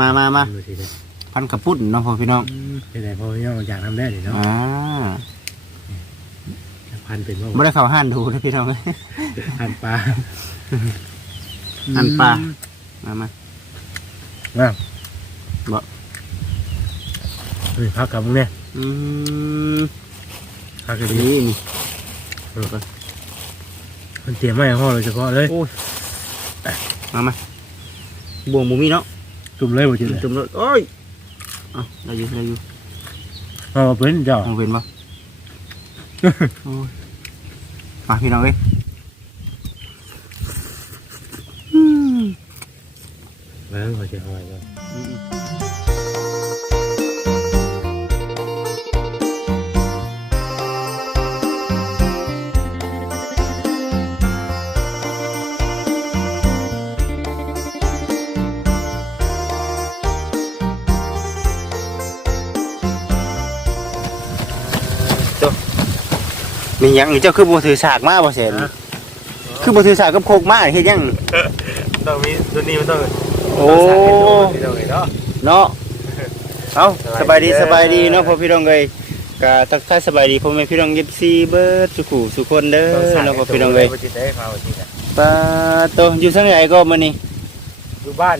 มามามาดูสิเด้อพันกระปุ่นเนาะพ่อพี่น้องอืมเป็นไงพ่อพี่น้องอยากทำได้เลยเนาะอ่าพันเป็นว่าไม่ได้เข้าห้านดูนะพี่น้องพันปลาพันปลา มามาว้าวบ่ เฮ้ยพักกับมึงเนี่ยอืมพักกันดีนี่นี่มันเตรียมไว้ให้พ่อโดยเฉพาะเลยมามาบวงบุมีเนาะ จุ่มเลยบ่จิเลยจุ่มเลยโอ้ยเอาได้อยู่ได้อยู่เอามาเป็นเจ้าเอาเป็นปะโอ้ยมาพี่น้องเอ้ยอืมแล้วเขาจะเอาไว้ก่อน มีหยังเจ้าคือบ่ถือสากมาบ่เสร็จคือบ่ถือสากกับโคกมาเฮ็ดหยัง ต้องมีตัวนี้มันต้องโอ้ที่ต้องเนาะ เนาะ เอาสสบาบายยดีดี สบายดีเด้อเนาะพ่อพี่น้องเอ้ยก็ทักทายสบายดีพ่อแม่พี่น้องยิบซีเบิร์ดสุขุสุคนเด้อเนาะพ่อพี่น้องเอ้ยบ่จิได้มาบ่จิได้ปาโตอยู่ทางไหนก็มื้อนี้อยู่บ้าน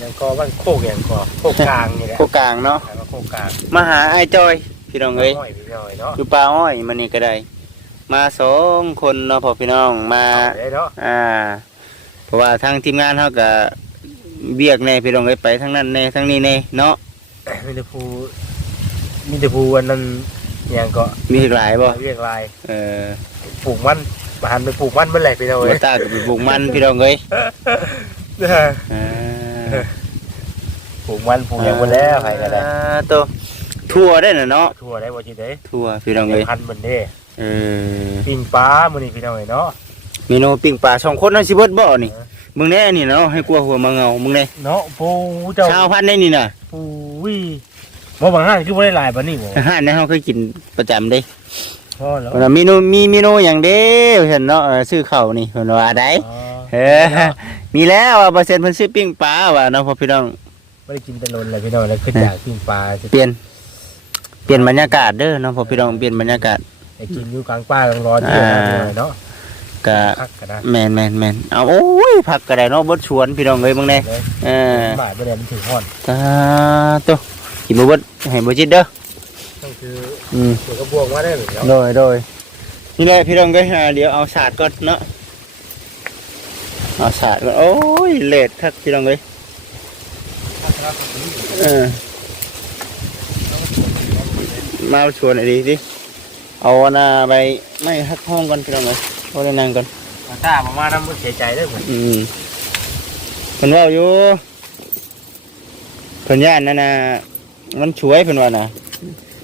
อย่างก็บ้านโคกอย่างก็โคกกลางนี่แหละโคกกลางเนาะขายมาโคกกลางมาหาไอ้จอย พี่น้องเอ้ยน้อยพี่น้อยเนาะอยู่ป่าอ้อยมื้อนี้ก็ได้ มาสองคนเนาะพ่อพี่น้องมาได้เนาะอ่า เพราะว่าทางทีมงานเฮาก็เบียกแน่พี่น้องเอ้ยไปทางนั้นแน่ทางนี้แน่เนาะมีแต่ผู้มีแต่ผู้วันนั้นอย่างก็มีอีกหลายบ่เรียกลายเออปลูกมันมาหันไปปลูกมันเมื่อไหร่พี่น้อยบ่ตาก็ไปปลูกมันพี่น้องเอ้ยอ่าปลูกมันปลูกอย่างหมดแล้วใครก็ได้อ่าตัวทั่วได้น่ะเนาะทั่วได้บ่จิได้ทั่วพี่น้องเลี้เอ้ยยงพันธุ์มันเด้เออปิ้งปลามื้อนี้พี่น้อยเนาะเมนูปิ้งปลาสองคนนั่นสิเบิดบ่นี่มึงแน่นี่เนาะให้กลัวหัวมาเงามึงแน่เนาะปูเจ้าชาวพันธุ์ได้นี่น่ะปูวิบ่บางห้างคือบ่ได้หลายปานนี้บ่อาหารในเฮาเคยกินประจำเด้พอแล้วเพิ่นว่าเมนูมีเมนูหยังเด้เห็นเนาะเออซื้อข้าวนี่เพิ่นว่าได้อ๋อเออมีแล้วว่าเปอร์เซ็นต์เพิ่นซื้อปิ้งปลาว่าเนาะพ่อพี่น้อง บ่ได้กินแต่ลนเลยพี่น้อยแล้วขึ้นจากปิ้งปลาจะเปลี่ยน เปลี่ยนบรรยากาศเด้อเนาะพ่อพี่น้องเปลี่ยนบรรยากาศ ไปกินอยู่กลางป่ากลางร้อนเที่ยวพี่น้อยเนาะก็คักก็ได้แม่นแม่นแม่นเอาโอ้ยผักก็ได้เนาะเบิดชวนพี่น้องเอ้ยมึงแน่เลยเออบ่ายบ่ได้มันถึงฮ้อนตาตัวกินบ่เบิดให้บ่จิตเด้อนั่นคืออืม เดี๋ยวก็บวกมาได้แบบเนาะโดยโดยนี่แหละพี่น้องก็หาเดี๋ยวเอาศาสตร์ก่อนเนาะเอาศาสตร์ก่อนโอ้ยเลดคักพี่น้องเอ้ยเออมาชวนไอ้ดีดิ เอาหน้าไปไม่ฮักห้องก่อนพี่น้องเอ้ยพอได้นั่งก่อนถ้าบ่มานํบ่เสียใจเด้อพุ่นอืมเพิ่นเว่าอยู่เพิ่นย่านนั่นน่ะมันช่วยเพิ่นว่าน่ะ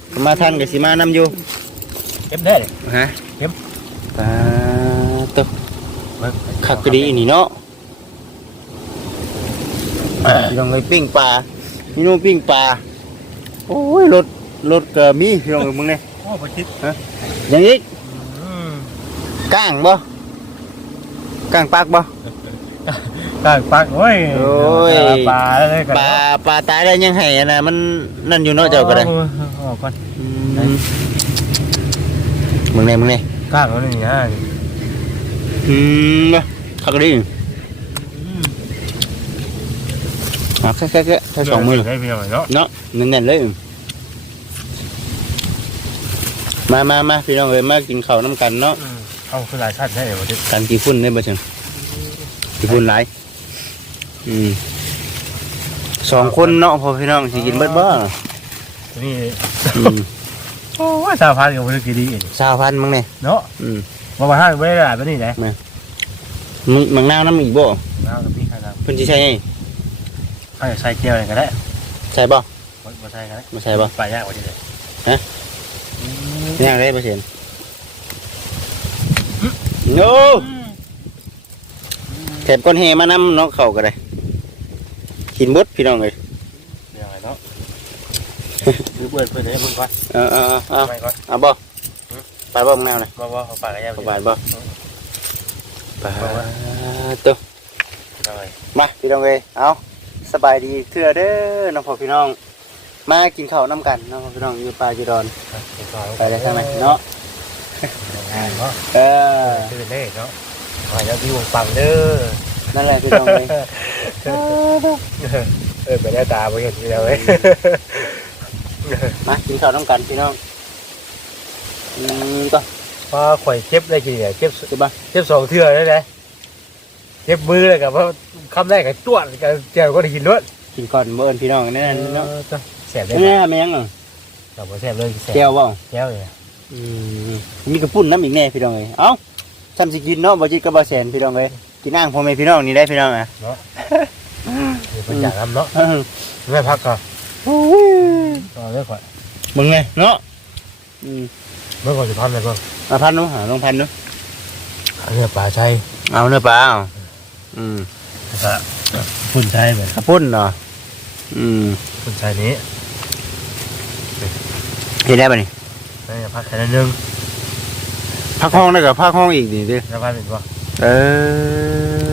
เพิ่นมาทันก็สิมานำอยู่เก็บได้เลยฮะเข็มปลาตัวคักกะดีนี่เนาะพี่น้องเลยปิ้งปลาพี่น้องปิ้งปลาโอ้ยรถรถก็มีพี่น้องเอ้ยมึงเนี่ย โอ้บ่คิดอย่างนี้อืมก้างบ่ก้างปากบ่กลางปักโอ้ยโอ้ยปลาเลยกันปลาปลาตายแล้วยังให้อันน่ะมันนั่นอยู่เนาะเจ้าก็ได้ออกก่อนมึงเนี่ยมึงเนี่ยกลางแล้วนี่ฮะอืมบ่คักกะดีอะแค่แค่แค่แค่สองมือให้พี่หน่อยเนาะเนาะแน่นๆเลย มามามาพี่น้องเอ้ยมากินข้าวน้ำกันเนาะเอาคือหลายชาติได้บ่ดิกันกี่ฝุ่นเนี่ยบ่จังกี่ฝุ่นหลายอืมสองคนเนาะพอพี่น้องสิกินเบิดบ่นี่อืมโอ้ยสาพันกับบ่ได้กี่ดีเองสาวพันมึงเนี่ยเนาะอืมบ่มาห้างบ่ได้หลายปานนี้แหละมึงมังนาวน้ำอีกบ่น้ากับพี่ข้างล่างเพิ่นสิใช่ไงเอาใส่เจียวอะไรก็ได้ใช่บ่บ่บ่ใส่ก็ได้บ่ใช่บ่ปลายากกว่านี้เลยฮะ ย่างได้บ่เสียนโนแถบก้อนแหมานำเนาะเข้าก็ได้กินเบดพี่น้องเอ้ยเดี๋ยวไงเนาะคือเปิดเปิดให้มึงก่อนเออเออเออไปก่อนเอาบ่ไปบ่มึงแนวน่ะบ่บ่เอาปากกระยาสบายบ่ไปตัวได้มาพี่น้องเอ้ยเอาสบายดีเทื่อเด้อน้องพ่อพี่น้อง มากินข้าวน้ำกันน้องพ่อพี่น้องอยู่ป่าอยู่ดอนไปได้ทางไหนเนาะงานเนาะเออชื่อเล่เนาะมาแล้วพี่วงฟังเด้อนั่นแหละพี่น้องเลยเออไปได้ตาไปเห็นแล้วเว้ยมากินข้าวน้ำกันพี่น้องอืมก็พอข่อยเจ็บได้กี่เนี่ยเจ็บคือบ้าเจ็บสองเทื่อได้เลยเจ็บมือเลยกับเพราะคำแรกกับตัวกับเจ้าก็ได้ยินด้วยกินก่อนเมื่อนพี่น้องแน่นเนาะ แสบได้แน่แม่ยังเหรอแต่บ่แสบเลยแสบแก้วบ่แก้วเลยอืมมีกระปุ่นน้ำอีกแน่พี่น้องเลยเอ้าทำสิกินเนาะบ่จิตก็บ่แสนพี่น้องเลยกินอ่างพ่อแม่พี่น้องนี่ได้พี่น้องอะมีคนอยากทำเนาะเออไม่พักก่อนโอ้ยต่อเรื่องก่อนมึงไงเนาะอืมเมื่อก่อนจะพันเลยก่อนมาพันเนาะหาลงพันเนาะอันนี้ปลาใช่เอาเนื้อปลาเอาอืมคุณใช่ไหมข้าวปุ้นเนาะอืมคุณใช่นี้ เห็นได้ป่ะนี่นี่พักแค่นั้นนึงพักห้องได้กับพักห้องอีกนี่ดิแล้วพันเป็นว่าเออ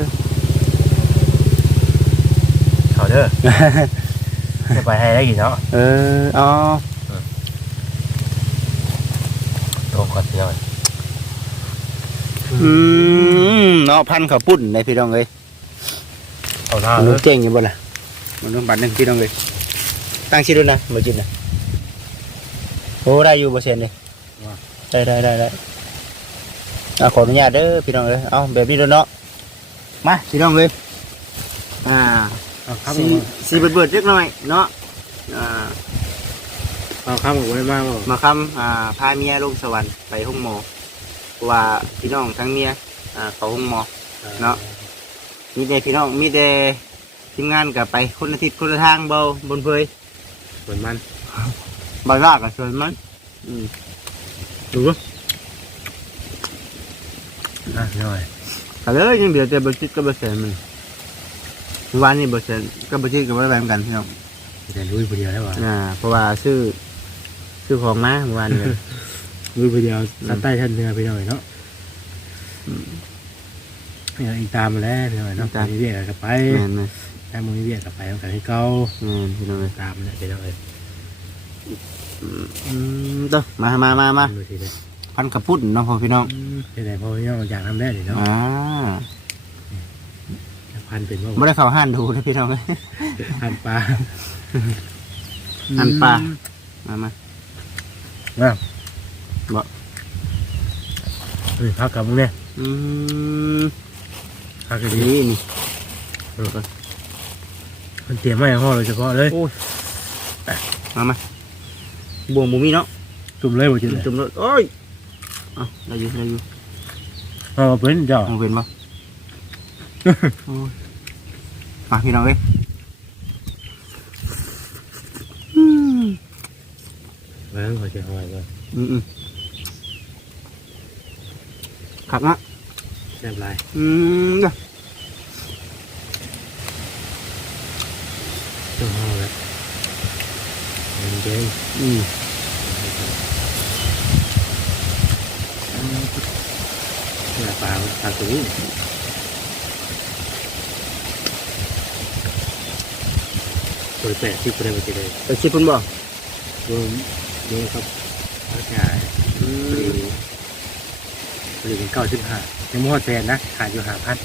เขาเด้อจะไปให้ได้กี่เนาะเอออ๋อโตก่อนพี่น้อยอืมเนาะพันข้าวปุ้นในพี่น้องเลยเอาหน้ามันเลต้ยองเก่งอยู่บ่ล่ะมันต้องบัตรหนึ่งพี่น้องเลยตั้งชื่อด้วยนะมาจิตนะโอ้ได้อยู่เปอร์เซ็นต์เลยได้ได้ได้ได้อะขออนุญาตเด้อพี่น้องเลยเอาแบบนี้ด้วยเนาะมาพี่น้องเลยอ่าครับสีสีเบิดเบิดๆเล็กน้อยเนาะอ่าเอาข้ามไว้มากมาคำอ่าพาเมียลงสวรรค์ไปห้องหมอเพราะว่าพี่น้องทั้งเมียอ่าเขาห้องหมอเนาะมีแต่พี่น้องมีแต่ทีมงานกับไปคนละทิศคนละทางเบาบนเพยเหมือนมัน บางรากกับส่วนมันอืมดูอะพี่น้อยก็เลยยังเหลือแต่บจิตกับบเซนมันเมื่อวานนี้บเซนกับบจิตกับบแบมกันพี่น้องแต่ลุยคนเดียวได้ป่ะอ่าเพราะว่าซื้อซื้อของมาเมื่อวานนี้ลุยคนเดียวสันใต้ท่านเนื้อไปหน่อยเนาะเนี่ยอีกตามมาแล้วพี่น้อยเนาะมีเวียกกับไปแม่นไหมถ้ามึงมีเวียกกับไปต้องการให้เก่าแม่นพี่น้องเอ้ยตามเนี่ยไปหน่อย อืมเด้อมามามามาดูสิเนี่ยพันกระปุ่นเนาะพ่อพี่น้องเป็นไงพอพี่น้องอยากทำได้หรือเนาะอ่าพันเป็นว่าไม่ได้เข้าห้านดูนะพี่น้องเอ้ยพันปลาพันปลามามาเฮ้ยพักกับมึงเนี่ยอืมพักกันดีนี่นี่มันเตรียมไว้ให้พ่อโดยเฉพาะเลย มามา บวงบุมีเนาะจุ่มเลยหมดจุ่มจุ่มเลยโอ้ยเอาได้อยู่ได้อยู่เอาเป็นเจ้ามองเป็นปะโอ้ยมาพี่น้องเอ้ยอืมเบิ้งขอเชียร์หอยก่อนอืมอืมขักนะเรียบร้อยอืมเด้อ จุ่มห้องแล้ว เก่งอืมเนื้อปลาปลาตัวนี้ตัวแปดที่ประเดี๋ยวจะได้ไปชิดพุ่นบ่รวมรวมครับอากาศอืปรีมปรีเป็นเก้าสิบห้ายังไม่หมดแสนนะขาดอยู่ห้าพัน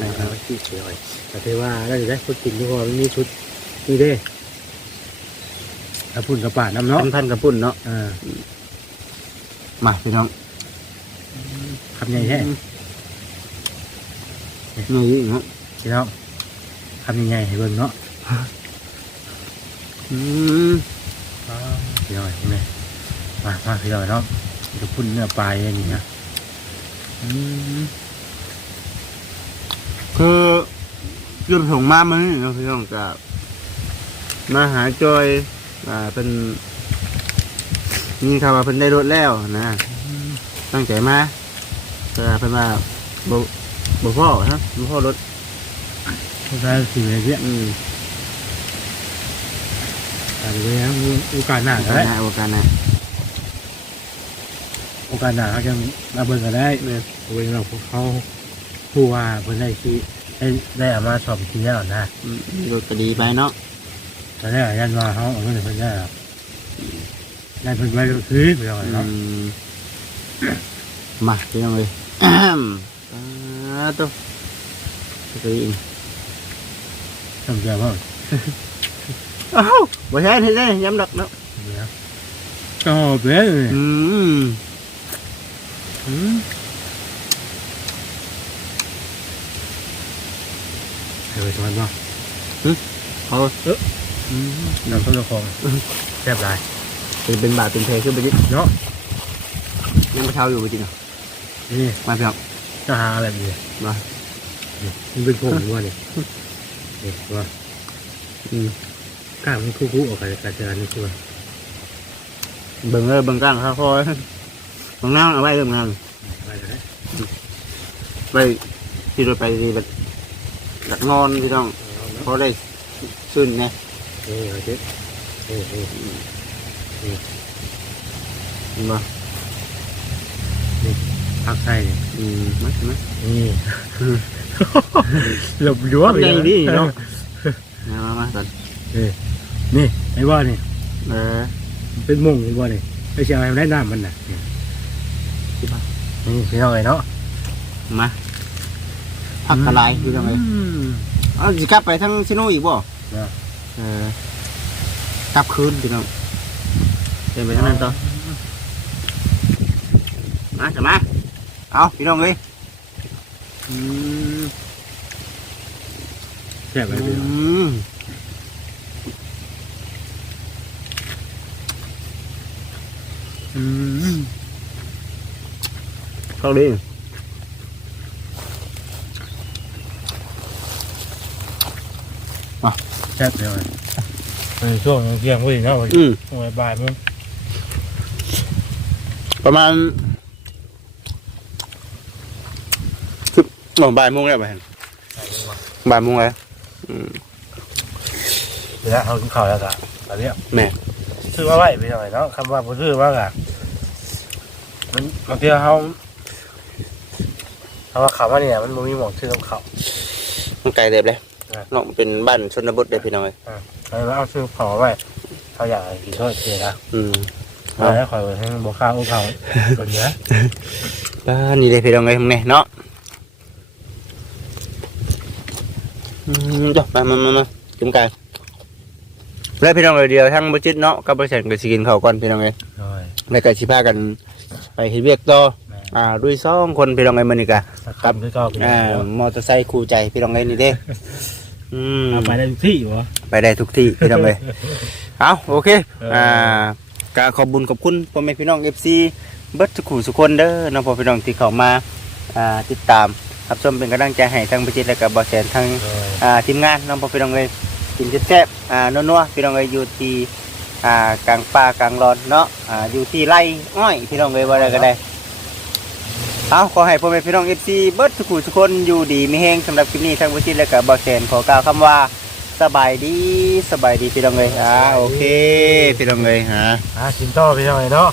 นะครับที่เสียหอยแต่เทว่าได้ได้คนกินทุกคนมีชุดนี่เด้ ถ้าพุ่นกระป่าน้ำเนาะพันพันกระปุ่นเนาะอ่ามาพี่น้องคำใหญ่แท้นี่อีกเนาะพี่น้องคำใหญ่ๆให้เบิ่งเนาะอืมพี่น้อยเห็นไหมมามาพี่น้อยเนาะจะพุ่นเนื้อปลายอย่างนี้นะอืมคือยืมส่งมามันนี่เนาะพี่น้องกับมาหาจอย อ่าเป็นนี่ข่าวว่าเป็นได้รถแล้วนะตั้งใจมาแต่เป็นว่าบ่บ่พ่อฮะบ่พ่อรถพวกเราสี่เลยเนี่ยอืมแต่เรื่องโอกาสหน้าโอก็กาสได้หน้าโอกาสหน้าโอกาสหน้าเขาจะมาเบิ่งก็ได้เนี่ยเว้นเราพวกเขาผู้ว่าเพิ่นได้ที่ไปได้ได้เอามาสอบทีแล้วนะอืมรถก็ดีไปเนาะ ตอนแรกยันว่าเขาเอาเงินเพิ่นได้หรอกได้เพิ่นไว้ซื้อไปแล้วอืเนาะมมาพี่น้องเลยอ่าตัวตัวเองต้องเจอว่าอ้าวบ่ใช่เห็นได้ย้ำดักเนาะเดี๋ยวก็เบ้เลยอืมอืมเดี๋ยวไปสมัครบ่เอาอืม เราต้องละครแซ่บหลายเป็นเป็นบาทเป็นเพลขึ้นไปจิเนาะยังมาเช่าอยู่ไปจิเนาะนี่มาพี่น้องจะหาแบบนี้มามันเป็นผงว่าเนี่ยนี่ว่าอืมกล้างมันคู่ๆออกไปกระจายนี่คือว่าเบิ่งเลยเบิ่งกลางครับพ่อยเบิ่งน้ำเอาไว้เบิ่งน้อะไรนะำไปที่รถไปดีแบบหลักนอนพี่น้องเพราะได้ขึ้นไง เออเจ๊เออเออเห็นบ่พักใส่อืมมาใช่ไหมนี่หลบล้วทำไงดีเนาะมามามาตอนนี่ไอ้ว่านี่เออเป็นมงไอ้ว่านี่ไอ้เชียงรายได้น้ำมันน่ะนี่พี่น้องไอ้เนาะมาพักกระไรพี่น้องเลยเอาสิกลับไปทั้งซิโนอีกบ่ เออกลับคืนพี่น้องเดินไปทางนั้นต่อมาจะมาเอาพี่น้องเลยอืมแซ่บไปอืพี่น้องมอืมเข้าดีแซ่ บไปเลยในช่วงเที่ยงวิ่งเนาะอืมช่วงบ่ายมั้งประมาณสิบหนบ่ายโมงแล้วไปบ่ายโมงแล้วอืมเดี๋ยวเอาข่าวแล้วกะตอนนี้แม่ซื้อมาไว้ไปหน่อยเนาะคำว่าผมซื้อว่ากะมันบางทีเขาเขาว่าเขาว่าเนี่ยมันมีหมองชื่อของเขามันไกลเด็บเลยอะ เนาะมันเป็นบ้านชนบทเด็พี่น้องเลยแล้วเอาชื่อเขาไว้เขาอยากกินโทษเสียนะอืมเอาแล้วคอยให้บวข้าวเขาคนเนี้ยอ่านี่เลยพี่น้องเลยทำไงเนาะอืมจ้ะมามามามาจุ่มไก่แล้วพี่น้องเลยเดียวทั้งบจิตเนาะกับบริษัทก็สิกินข้าวก่อนพี่น้องเลยโดยแล้วก็สิพากันไปเฮ็ดเวียกต่อแม่อ่าด้วยสองคนพี่น้องเลยมื้อนี้กะครับด้วยก็กินอ่ามอเตอร์ไซค์คู่ใจพี่น้องเลยนี่เด้ อืมเอาไปได้ทุกที่วะ ไปได้ทุกที่พี่น้องเลยเอาโอเคอ่ากาขอบบุญขอบคุณพ่อแม่พี่น้องเอฟซีเบิร์ดทุกขู่ทุกคนเด้อน้องพ่อพี่น้องที่เข้ามาอ่าติดตามรับชมเป็นกำลังใจให้ทั้งประจิตและกับบอแสนทั้งโดยอ่าทีมงานน้องพ่อพี่น้องเลยกินแซ่บๆอ่านัวๆพี่น้องเลยอยู่ที่อ่ากลางป่ากลางรอนเนาะอ่าอยู่ที่ไร่อ้อยพี่น้องเลยว่าอะไรก็ได้ เอาขอให้พ่อแม่พี่น้องเอฟซีเบิร์ดทุกขู่ทุกคนอยู่ดีมีแห้งสำหรับคลิปนี้ทั้งประจิตและกับบอแสนขอกล่าวคำว่าสบายดีสบายดีพี่น้องเลยอ่าโอเคพี่น้องเลยฮะ อ่ากินต่อไปหน่อยเนาะ